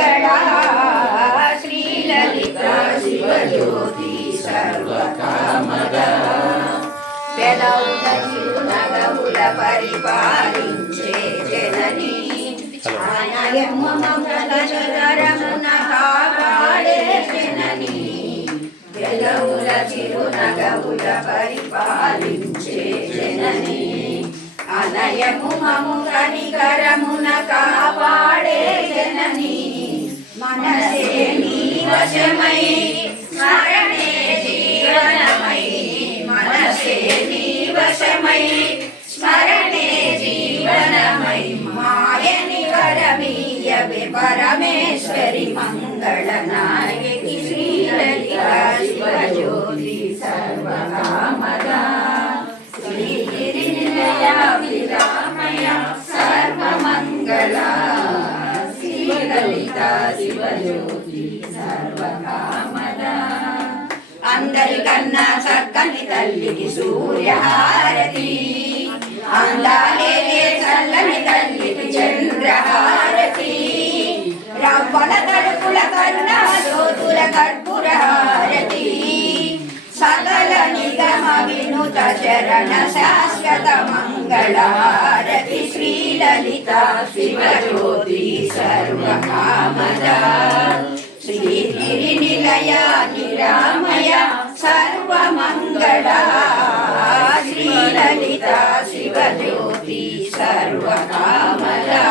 सर्वमङ्गला श्रीललिता शिवज्योति सर्वकामदा పెదవుల చిరునగవుల పరిపాలించే జనని ఆయమ్మ మంగళ చదరమున కాపాడే జనని పెదవుల చిరునగవుల పరిపాలించే జనని అనయము మము కనికరమున కాపాడే జనని మనసే నీ వశమై స్మరణే జీవనమై మనసే నీ వశమై స్మరణే జీవనమై మాయని వరమీయవే పరమేశ్వరి మంగళనాయకి శ్రీలలితా శివజ్యోతి సర్వకామదా శ్రీగిరినిలయ విరామయ సర్వమంగళా శ్రీలలితా శివజ్యోతి సర్వకామదా అందరికన్నా చక్కని తల్లికి సూర్యహారతి అందాలే చల్లని తల్లికి చంద్రహారతి రవ్వల తడుపుల కరుణా జ్యోతుల కర్పూరహారతి సకల నిగమ వినుత చరణ శాశ్వత మంగళహారతి శ్రీలలితా శివజ్యోతి సర్వకామదా శ్రీగిరినిలయ నిరామయ సర్వమంగళా శ్రీలలితా శివజ్యోతి సర్వకామదా